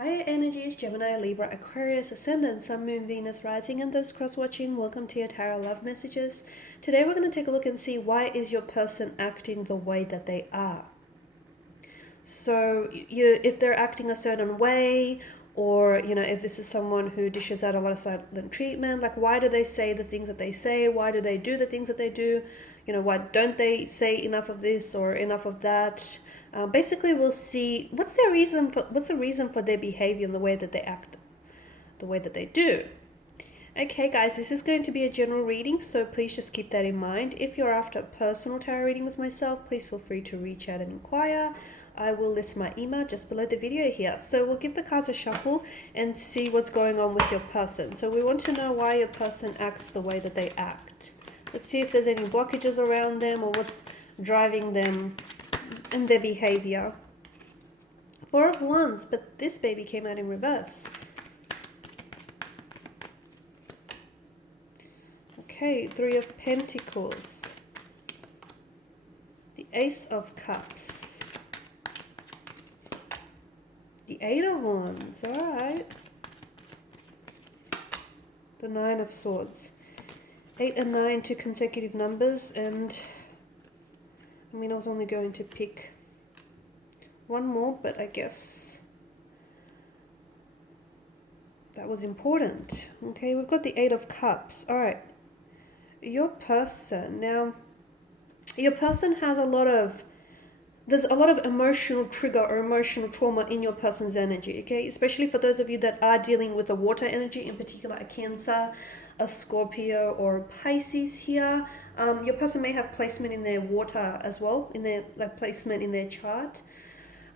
Hi energies, Gemini, Libra, Aquarius, Ascendant, Sun, Moon, Venus, Rising, and those cross-watching. Welcome to your Tarot Love Messages. Today we're going to take a look and see why is your person acting the way that they are. So if they're acting a certain way, or if this is someone who dishes out a lot of silent treatment, like why do they say the things that they say? Why do they do the things that they do? Why don't they say enough of this or enough of that? Basically, we'll see what's the reason for their behavior and the way that they act, the way that they do. Okay, guys, this is going to be a general reading, so please just keep that in mind. If you're after a personal tarot reading with myself, please feel free to reach out and inquire. I will list my email just below the video here. So we'll give the cards a shuffle and see what's going on with your person. So we want to know why your person acts the way that they act. Let's see if there's any blockages around them or what's driving them and their behavior. Four of Wands, but this baby came out in reverse. Okay, Three of Pentacles. The Ace of Cups. The Eight of Wands, alright. The Nine of Swords. 8 and 9, two consecutive numbers, and I was only going to pick one more, but I guess that was important. Okay, we've got the Eight of Cups. All right, your person. Now, your person has there's a lot of emotional trigger or emotional trauma in your person's energy, okay? Especially for those of you that are dealing with a water energy, in particular a Cancer, a Scorpio, or Pisces here. Your person may have placement in their water as well, in their placement in their chart.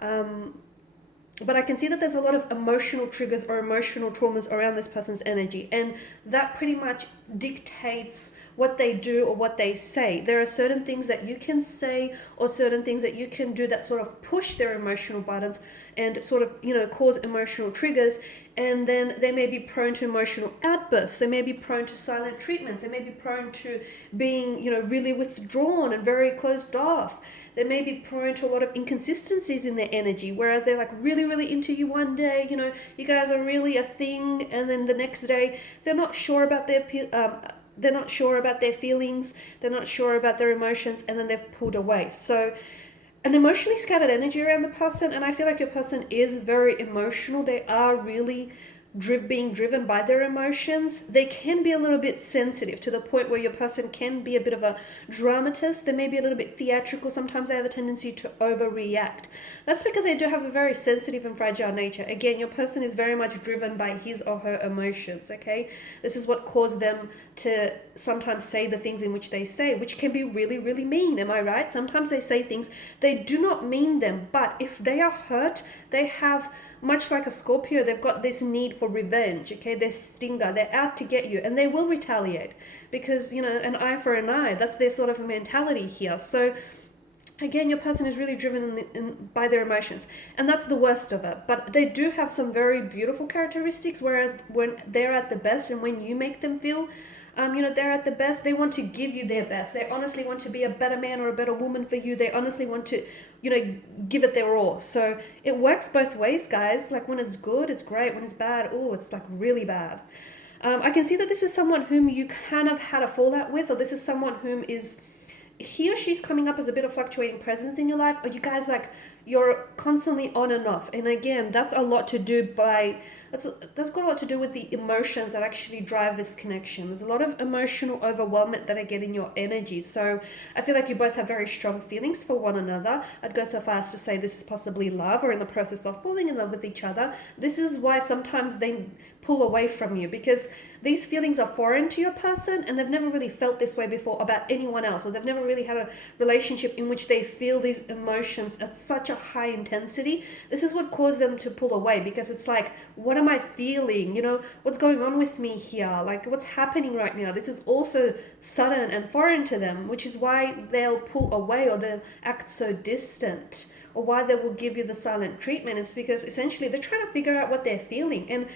But I can see that there's a lot of emotional triggers or emotional traumas around this person's energy, and that pretty much dictates what they do or what they say. There are certain things that you can say or certain things that you can do that sort of push their emotional buttons and sort of, cause emotional triggers. And then they may be prone to emotional outbursts. They may be prone to silent treatments. They may be prone to being, really withdrawn and very closed off. They may be prone to a lot of inconsistencies in their energy, whereas they're like really, really into you one day, you guys are really a thing, and then the next day they're not sure about their feelings, they're not sure about their emotions, and then they've pulled away. So an emotionally scattered energy around the person, and I feel like your person is very emotional. They are really being driven by their emotions. They can be a little bit sensitive to the point where your person can be a bit of a dramatist. They may be a little bit theatrical. Sometimes they have a tendency to overreact. That's because they do have a very sensitive and fragile nature. Again, your person is very much driven by his or her emotions, okay? This is what caused them to sometimes say the things in which they say, which can be really, really mean. Am I right? Sometimes they say things, they do not mean them, but if they are hurt, they have, much like a Scorpio, they've got this need for revenge, okay? They're stinger, they're out to get you, and they will retaliate because, an eye for an eye, that's their sort of a mentality here. So again, your person is really driven by their emotions, and that's the worst of it. But they do have some very beautiful characteristics, whereas when they're at the best and when you make them feel they're at the best, they want to give you their best. They honestly want to be a better man or a better woman for you. They honestly want to, give it their all. So it works both ways, guys. Like when it's good, it's great. When it's bad, it's like really bad. I can see that this is someone whom you kind of had a fallout with, or this is someone whom is, he or she's coming up as a bit of fluctuating presence in your life, or you guys you're constantly on and off. And again, that's a lot to do that's got a lot to do with the emotions that actually drive this connection. There's a lot of emotional overwhelmment that I get in your energy. So I feel like you both have very strong feelings for one another. I'd go so far as to say this is possibly love, or in the process of falling in love with each other. This is why sometimes they pull away from you, because these feelings are foreign to your person and they've never really felt this way before about anyone else, or they've never really had a relationship in which they feel these emotions at such a high intensity. This is what caused them to pull away, because it's like, what am I feeling? What's going on with me here? Like, what's happening right now? This is also sudden and foreign to them, which is why they'll pull away or they'll act so distant, or why they will give you the silent treatment. It's because essentially they're trying to figure out what they're feeling. And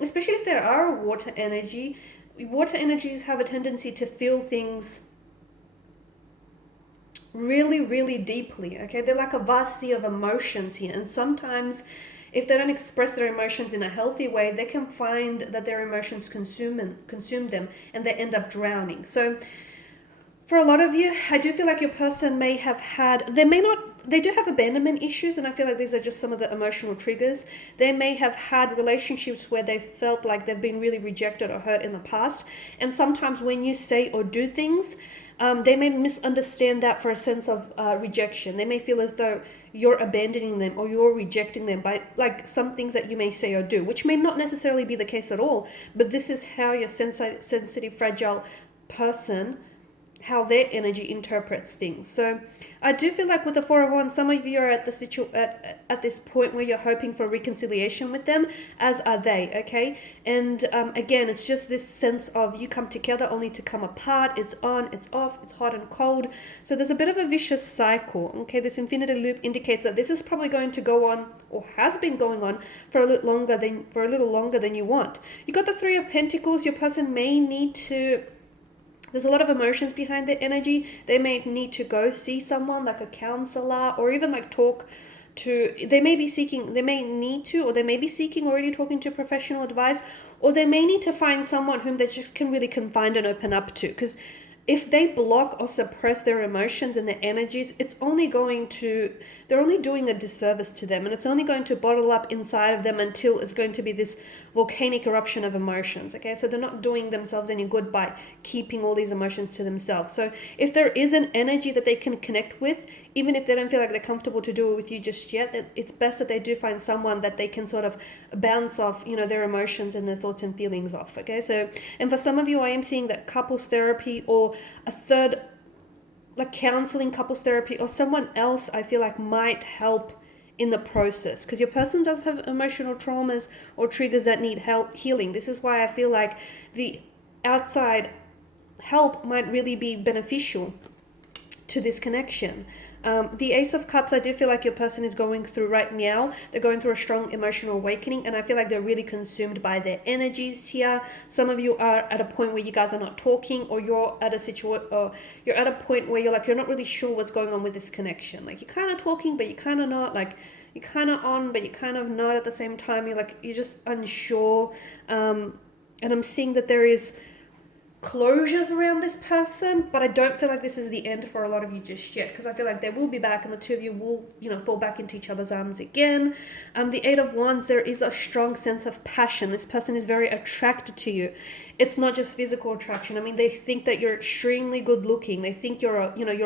especially if there are a water energies have a tendency to feel things really, really deeply, okay? They're like a vast sea of emotions here, and sometimes if they don't express their emotions in a healthy way, they can find that their emotions consume them, and they end up drowning. So for a lot of you, I do feel like your person may have had, they do have abandonment issues, and I feel like these are just some of the emotional triggers. They may have had relationships where they felt like they've been really rejected or hurt in the past, and sometimes when you say or do things, they may misunderstand that for a sense of rejection. They may feel as though you're abandoning them or you're rejecting them by like some things that you may say or do, which may not necessarily be the case at all, but this is how your sensitive, fragile person, how their energy interprets things. So I do feel like with the Four of Wands, some of you are at at this point where you're hoping for reconciliation with them, as are they, okay? And again, it's just this sense of you come together only to come apart. It's on, it's off, it's hot and cold. So there's a bit of a vicious cycle, okay? This infinity loop indicates that this is probably going to go on, or has been going on, for a little longer than you want. You got the Three of Pentacles. Your person may need to, there's a lot of emotions behind their energy. They may need to go see someone like a counselor, or even like talk to, they may be seeking already talking to professional advice, or they may need to find someone whom they just can really confide and open up to. Because if they block or suppress their emotions and their energies, they're only doing a disservice to them, and it's only going to bottle up inside of them until it's going to be this volcanic eruption of emotions, okay? So they're not doing themselves any good by keeping all these emotions to themselves. So if there is an energy that they can connect with, even if they don't feel like they're comfortable to do it with you just yet, it's best that they do find someone that they can sort of bounce off, their emotions and their thoughts and feelings off, okay? So, and for some of you, I am seeing that couples therapy or a third, like counseling, couples therapy, or someone else I feel like might help in the process, because your person does have emotional traumas or triggers that need help healing. This is why I feel like the outside help might really be beneficial to this connection. The Ace of Cups, I do feel like your person is going through right now. They're going through a strong emotional awakening, and I feel like they're really consumed by their energies here. Some of you are at a point where you guys are not talking, or you're at a point where you're not really sure what's going on with this connection. Like, you're kind of talking, but you're kind of not. Like, you're kind of on, but you're kind of not at the same time. You're just unsure. And I'm seeing that there is closures around this person, but I don't feel like this is the end for a lot of you just yet, because I feel like they will be back, and the two of you will fall back into each other's arms again. The Eight of Wands, there is a strong sense of passion. This person is very attracted to you. It's not just physical attraction. I mean, they think that you're extremely good looking. They think you're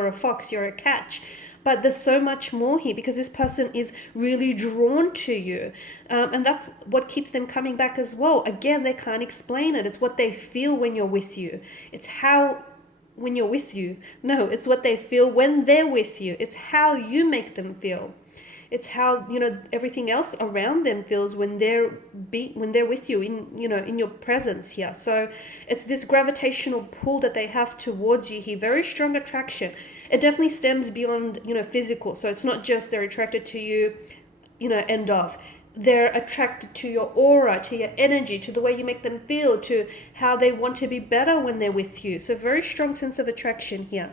a fox, you're a catch. But there's so much more here, because this person is really drawn to you. And that's what keeps them coming back as well. Again, they can't explain it. It's what they feel when you're with you. It's when you're with you. No, it's what they feel when they're with you. It's how you make them feel. It's how, everything else around them feels when they're with you in your presence here. So it's this gravitational pull that they have towards you here. Very strong attraction. It definitely stems beyond, physical. So it's not just they're attracted to you, end of. They're attracted to your aura, to your energy, to the way you make them feel, to how they want to be better when they're with you. So very strong sense of attraction here.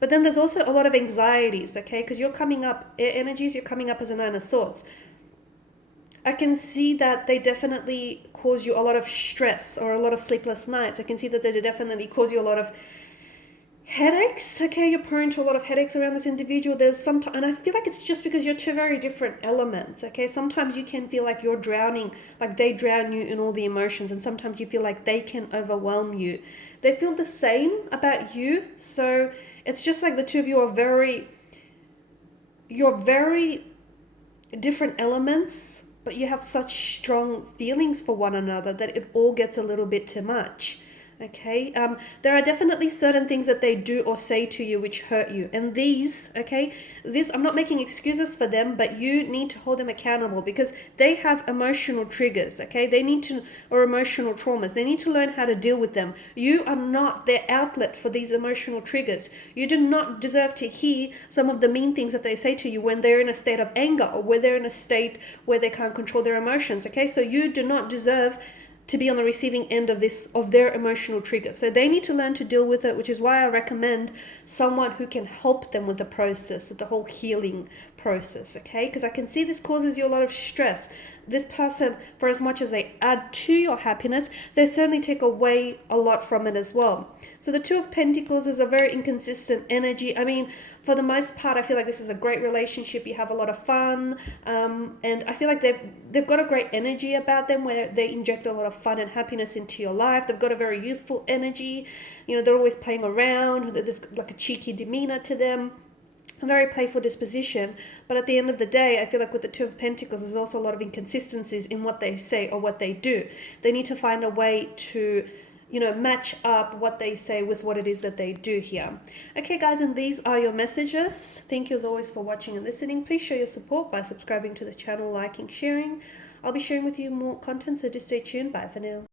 But then there's also a lot of anxieties, okay? Because you're coming up, air energies, you're coming up as a Nine of Swords. I can see that they definitely cause you a lot of stress or a lot of sleepless nights. I can see that they definitely cause you a lot of headaches, okay? You're prone to a lot of headaches around this individual. And I feel like it's just because you're two very different elements, okay? Sometimes you can feel like you're drowning, like they drown you in all the emotions, and sometimes you feel like they can overwhelm you. They feel the same about you, so it's just like the two of you are you're very different elements, but you have such strong feelings for one another that it all gets a little bit too much. Okay, there are definitely certain things that they do or say to you which hurt you, and I'm not making excuses for them, but you need to hold them accountable, because they have emotional triggers, okay? Or emotional traumas. They need to learn how to deal with them. You are not their outlet for these emotional triggers. You do not deserve to hear some of the mean things that they say to you when they're in a state of anger, or when they're in a state where they can't control their emotions, okay? So you do not deserve to be on the receiving end of their emotional trigger. So they need to learn to deal with it, which is why I recommend someone who can help them with the process, with the whole healing process, okay? Because I can see this causes you a lot of stress. this person, for as much as they add to your happiness, they certainly take away a lot from it as well. So the Two of Pentacles is a very inconsistent energy. I mean, for the most part, I feel like this is a great relationship. You have a lot of fun, and I feel like they've got a great energy about them where they inject a lot of fun and happiness into your life. They've got a very youthful energy. You know, they're always playing around. There's like a cheeky demeanor to them, a very playful disposition. But at the end of the day, I feel like with the Two of Pentacles, there's also a lot of inconsistencies in what they say or what they do. They need to find a way to, you know, match up what they say with what it is that they do here. Okay, guys, and these are your messages. Thank you as always for watching and listening. Please show your support by subscribing to the channel, liking, sharing. I'll be sharing with you more content, so just stay tuned. Bye for now.